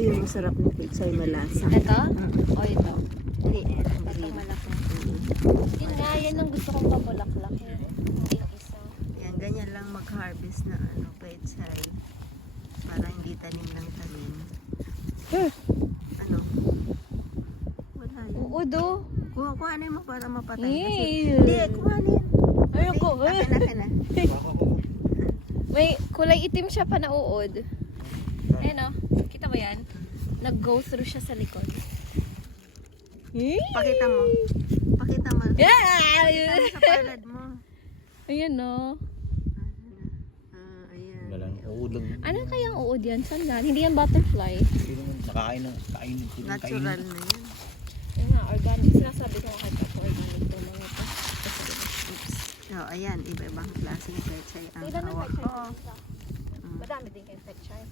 yung masarap na pechay malasa. Ito? O ito? Hindi, Ito malaki. Yun nga, yan ang gusto kong pabulaklak. Hindi yung isa. Yan, ganyan lang mag-harvest na pechay. Para hindi tanim ng tanim. Ano? Wala yun. Uod o. Kuhanin mo para mapatay. Hey. Hindi, kuhanin. Ayoko. Akin na. May kulay itim siya pa na uod. Ayan o. Kita mo yan? Nag-go through siya sa likod. Pakita mo. Pakita mo. Yeah! Pakita mo sa palad mo. Ayan o. Ayan. Walang uod lang. Ano kayang uod yan? Saan yan? Hindi yan butterfly. Hindi naman nakakain na. Kainin. Natural na yan. Ayan nga, organic. Sinasabi ko kahit ako organic po lang ito. Oops. So, ayan. Iba-ibang klaseng pechay ang Ilan ang hawak pechay ko. dito? Madami din kayong pechay.